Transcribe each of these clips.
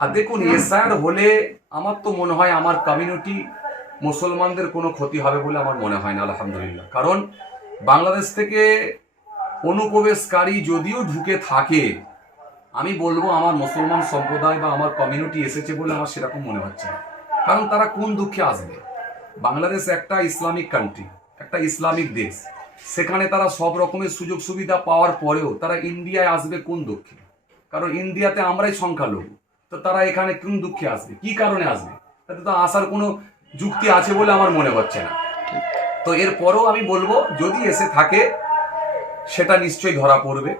আর দেখুন এসআর হলে আমার তো মনে হয় আমার কমিউনিটি মুসলমানদের কোনো ক্ষতি হবে বলে আমার মনে হয় না, আলহামদুলিল্লাহ। কারণ বাংলাদেশ থেকে অনুপ্রবেশকারী যদিও ঢুকে থাকে, আমি বলবো আমার মুসলমান সম্প্রদায় বা আমার কমিউনিটি এসেছে বলে আমার সেরকম মনে হচ্ছে না। কারণ তারা কোন দুঃখে আসবে? বাংলাদেশ একটা ইসলামিক কান্ট্রি, একটা ইসলামিক দেশ। সেখানে তারা সব রকমের সুযোগ সুবিধা পাওয়ার পরেও তারা ইন্ডিয়ায় আসবে কোন দুঃখে? কারণ ইন্ডিয়াতে আমরাই সংখ্যালঘু। তো তারা এখানে কোন দুঃখে আসবে, কি কারণে আসবে? তাতে তো আসার কোনো যুক্তি আছে বলে আমার মনে হচ্ছে না। তো এরপরেও আমি বলবো যদি এসে থাকে সেটা নিশ্চয়ই ধরা পড়বে।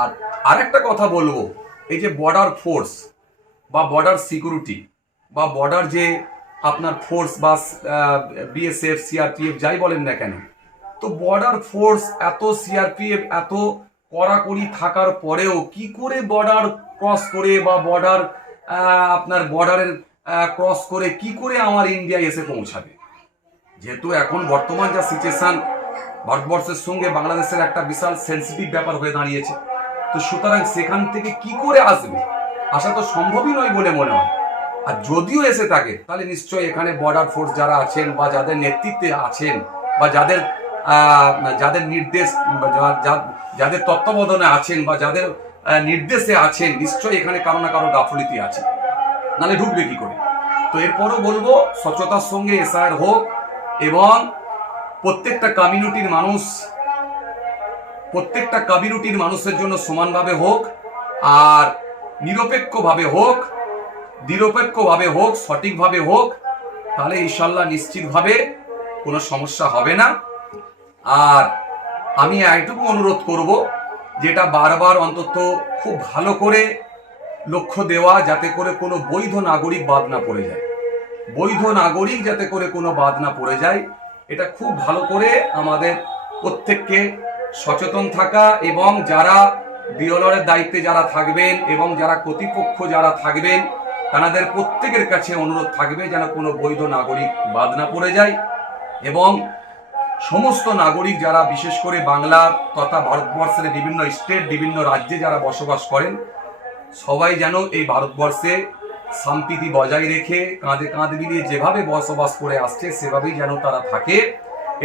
আর আরেকটা কথা বলবো, এই যে বর্ডার ফোর্স বা বর্ডার সিকিউরিটি বা বর্ডার যে আপনার ফোর্স বা বিএসএফ সিআরপিএফ যাই বলেন না কেন, তো বর্ডার ফোর্স এত সিআরপিএফ এত কড়াকড়ি থাকার পরেও কি করে বর্ডার ক্রস করে বা বর্ডার আপনার বর্ডারের ক্রস করে কি করে আমার ইন্ডিয়ায় এসে পৌঁছাবে? যেহেতু এখন বর্তমান যা সিচুয়েশন ভারতবর্ষের সঙ্গে বাংলাদেশের একটা বিশাল সেন্সিটিভ ব্যাপার হয়ে দাঁড়িয়েছে, তো সুতরাং সেখান থেকে কি করে আসবে? আসা তো সম্ভবই নয় বলে মনে হয়। আর যদিও এসে থাকে তাহলে নিশ্চয়ই এখানে বর্ডার ফোর্স যারা আছেন বা যাদের নেতৃত্বে আছেন বা যাদের যাদের নির্দেশ যাদের তত্ত্বাবধানে আছেন বা যাদের নির্দেশে আছেন, নিশ্চয়ই এখানে কারো না কারো গাফলতি আছে, নালে ঢুকবে কি করে? তো এরপরও বলবো স্বচ্ছতার সঙ্গে এসআর হোক এবং প্রত্যেকটা কমিউনিটির মানুষের জন্য সমানভাবে হোক, আর নিরপেক্ষভাবে হোক, সঠিকভাবে হোক, তাহলে ইনশাল্লাহ নিশ্চিতভাবে কোনো সমস্যা হবে না। আর আমি একটুকু অনুরোধ করব, যেটা বারবার অন্তত খুব ভালো করে লক্ষ্য দেওয়া, যাতে করে কোনো বৈধ নাগরিক বাদ না পড়ে যায়, বৈধ নাগরিক যাতে করে কোনো বাদ না পড়ে যায়, এটা খুব ভালো করে আমাদের প্রত্যেককে সচেতন থাকা এবং যারা বিএলআরের দায়িত্বে যারা থাকবেন এবং যারা কর্তৃপক্ষ যারা থাকবেন, তাদের প্রত্যেকের কাছে অনুরোধ থাকবে যেন কোনো বৈধ নাগরিক বাদ না পড়ে যায়। এবং সমস্ত নাগরিক যারা বিশেষ করে বাংলার তথা ভারতবর্ষের বিভিন্ন স্টেট বিভিন্ন রাজ্যে যারা বসবাস করেন, সবাই যেন এই ভারতবর্ষে শান্তি বজায় রেখে কাঁধে কাঁধ মিলিয়ে যেভাবে বসবাস করে আসছে সেভাবেই যেন তারা থাকে,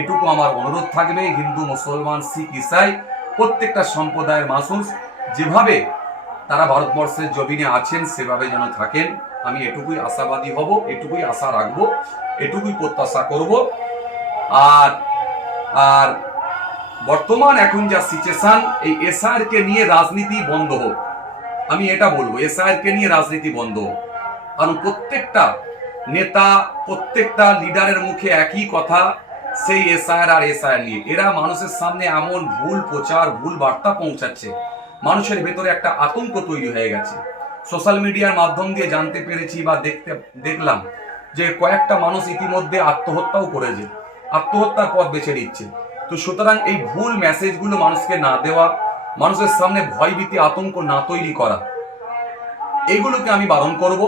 এটুকু আমার অনুরোধ থাকবে। হিন্দু মুসলমান শিখ ইসাই প্রত্যেকটা সম্প্রদায়ের মানুষ যেভাবে তারা ভারতবর্ষের জমিনে আছেন সেভাবে যেন থাকেন, আমি এটুকুই আশাবাদী হব, এটুকুই আশা রাখবো, এটুকুই প্রত্যাশা করব। আর আর বর্তমান এখন যা সিচুয়েশন, এই এসআইআর কে নিয়ে রাজনীতি বন্ধ হোক, আমি এটা বলবো, এসআইআর কে নিয়ে রাজনীতি বন্ধ হোক। কারণ প্রত্যেকটা নেতা প্রত্যেকটা লিডারের মুখে একই কথা, সেই এসআইআর নিয়ে এরা মানুষের সামনে এমন ভুল প্রচার ভুল বার্তা পৌঁছাচ্ছে, মানুষের ভেতরে একটা আতঙ্ক তৈরি হয়ে গেছে। সোশ্যাল মিডিয়ার মাধ্যম দিয়ে জানতে পেরেছি বা দেখলাম যে কয়েকটা মানুষ ইতিমধ্যে আত্মহত্যাও করেছে, আত্মহত্যার পথ বেছে নিচ্ছে। তো সুতরাং এই ভুল মেসেজগুলো মানুষকে না দেওয়া, মানুষের সামনে ভয়ভীতি আতঙ্ক না তৈরি করা, এইগুলোকে আমি বারণ করব।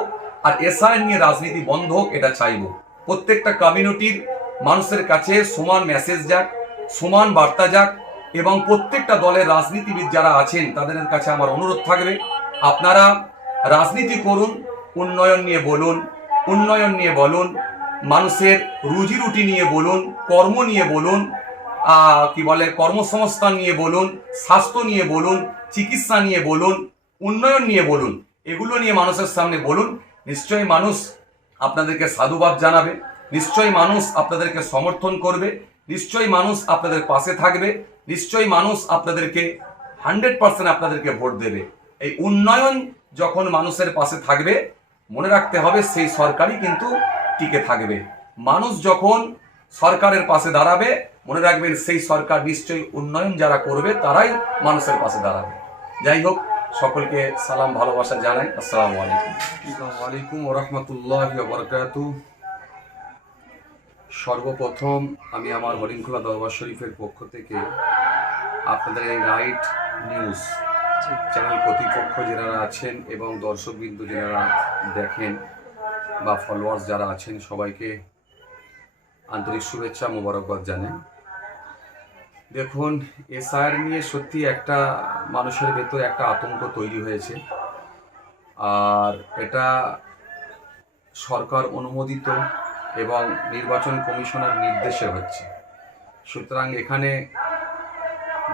আর এসআইআর নিয়ে রাজনীতি বন্ধ হোক, এটা চাইবো। প্রত্যেকটা কমিউনিটির মানুষের কাছে সমান মেসেজ যাক, সমান বার্তা যাক, এবং প্রত্যেকটা দলের রাজনীতিবিদ যারা আছেন তাদের কাছে আমার অনুরোধ থাকবে, আপনারা রাজনীতি করুন, উন্নয়ন নিয়ে বলুন, উন্নয়ন নিয়ে বলুন, মানুষের রুজি রুটি নিয়ে বলুন, কর্ম নিয়ে বলুন, কি বলে কর্মসংস্থান নিয়ে বলুন, স্বাস্থ্য নিয়ে বলুন, চিকিৎসা নিয়ে বলুন, উন্নয়ন নিয়ে বলুন, এগুলো নিয়ে মানুষের সামনে বলুন। নিশ্চয়ই মানুষ আপনাদেরকে সাধুবাদ জানাবে, নিশ্চয়ই মানুষ আপনাদেরকে সমর্থন করবে, নিশ্চয়ই মানুষ আপনাদের পাশে থাকবে, নিশ্চয়ই মানুষ আপনাদেরকে 100% আপনাদেরকে ভোট দেবে। এই উন্নয়ন যখন মানুষের পাশে থাকবে, মনে রাখতে হবে সেই সরকারই কিন্তু টিকে থাকবে। মানুষ যখন সরকারের পাশে দাঁড়াবে, মনে রাখবেন সেই সরকার নিশ্চয়ই উন্নয়ন যারা করবে তারাই মানুষের পাশে দাঁড়াবে। যাই হোক, সকলকে সালাম ভালোবাসা জানাই। আসসালামু আলাইকুম। আসসালামু আলাইকুম ওয়া রাহমাতুল্লাহি ওয়া বারাকাতুহু। সর্বপ্রথম আমি আমার হরিণখোলা দরবার শরীফের পক্ষ থেকে আপনাদের এই রাইট নিউজ চ্যানেল কর্তৃপক্ষ যারা আছেন এবং দর্শকবৃন্দ যারা দেখেন বা ফলোয়ার্স যারা আছেন, সবাইকে আন্তরিক শুভেচ্ছা মোবারকবাদ জানাই। দেখুন, এসআইআর নিয়ে সত্যি একটা মানুষের ভেতরে একটা আতঙ্ক তৈরি হয়েছে। আর এটা সরকার অনুমোদিত এবং নির্বাচন কমিশনের নির্দেশে হচ্ছে। সুতরাং এখানে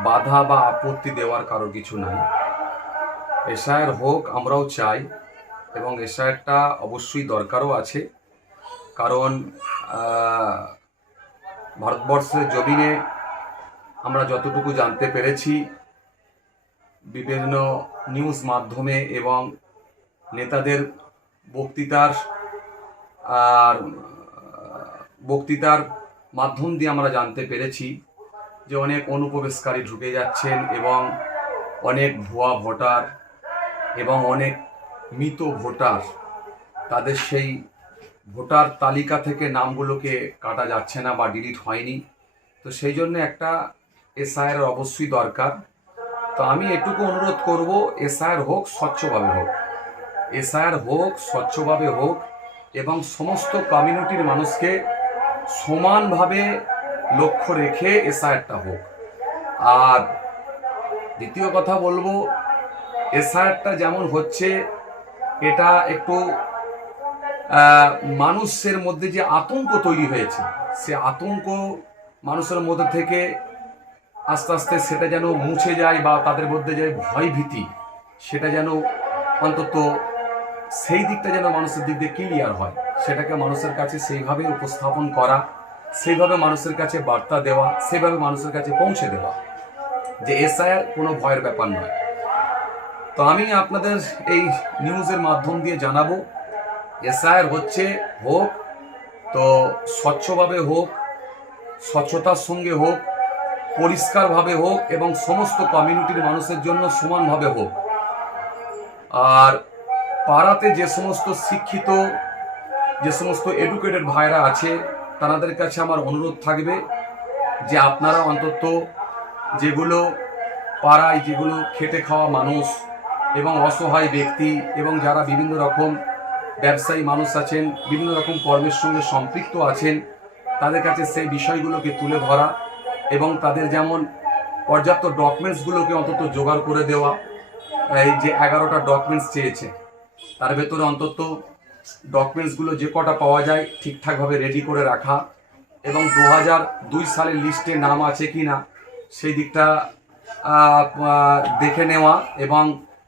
বাধা বা আপত্তি দেওয়ার কারো কিছু নাই। এসআইআর হোক আমরাও চাই এবং এসআইআরটা অবশ্যই দরকারও আছে, কারণ ভারতবর্ষের জমিনে আমরা যতটুকু জানতে পেরেছি বিভিন্ন নিউজ মাধ্যমে এবং নেতাদের বক্তৃতার মাধ্যম দিয়ে আমরা জানতে পেরেছি যে অনেক অনুপ্রবেশকারী ঢুকে যাচ্ছেন এবং অনেক ভুয়া ভোটার এবং অনেক মৃত ভোটার, তাদের সেই ভোটার তালিকা থেকে নামগুলোকে কাটা যাচ্ছে না বা ডিলিট হয়নি। তো সেই জন্য একটা এসআইআর অবশ্যই দরকার। তো আমি এটুকু অনুরোধ করব, এসআইআর হোক স্বচ্ছভাবে হোক, এসআইআর হোক স্বচ্ছভাবে হোক এবং সমস্ত কমিউনিটির মানুষকে সমানভাবে লক্ষ্য রেখে এসআইআরটা হোক। আর দ্বিতীয় কথা বলবো, এসআইআরটা যেমন হচ্ছে এটা একটু মানুষের মধ্যে যে আতঙ্ক তৈরি হয়েছে, সে আতঙ্ক মানুষের মধ্যে থেকে আস্তে আস্তে সেটা যেন মুছে যায় বা তাদের মধ্যে যে ভয় ভীতি সেটা যেন অন্তত সেই দিকটা যেন মানুষের দিক দিয়ে ক্লিয়ার হয়, সেটাকে মানুষের কাছে সেইভাবে উপস্থাপন করা, সেইভাবে মানুষের কাছে বার্তা দেওয়া, সেইভাবে মানুষের কাছে পৌঁছে দেওয়া যে এসআইআর কোনো ভয়ের ব্যাপার নয়। তো আমি আপনাদের এই নিউজের মাধ্যম দিয়ে জানাবো, এসআইআর হোক, তো স্বচ্ছভাবে হোক, স্বচ্ছতার সঙ্গে হোক, পরিষ্কারভাবে হোক এবং সমস্ত কমিউনিটির মানুষের জন্য সমানভাবে হোক। আর পাড়াতে যে সমস্ত শিক্ষিত, যে সমস্ত এডুকেটেড ভাইরা আছে তাদের কাছে আমার অনুরোধ থাকবে যে আপনারা অন্তত যেগুলো পাড়ায় যেগুলো খেটে খাওয়া মানুষ এবং অসহায় ব্যক্তি এবং যারা বিভিন্ন রকম ব্যবসায়ী মানুষ আছেন, বিভিন্ন রকম কর্মের সঙ্গে সম্পৃক্ত আছেন, তাদের কাছে সেই বিষয়গুলোকে তুলে ধরা এবং তাদের যেমন পর্যাপ্ত ডকুমেন্টসগুলোকে অন্তত জোগাড় করে দেওয়া। এই যে 11টা ডকুমেন্টস চেয়েছে তার ভেতরে অন্তত ডকুমেন্টসগুলো যে কটা পাওয়া যায় ঠিকঠাকভাবে রেডি করে রাখা এবং 2002 সালের লিস্টে নাম আছে কি না সেই দিকটা দেখে নেওয়া এবং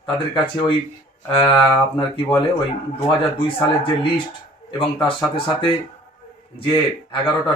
তাদের কাছে ওই আপনার কি বলে ওই 2002 সালের যে লিস্ট এবং তার সাথে সাথে যে 11টা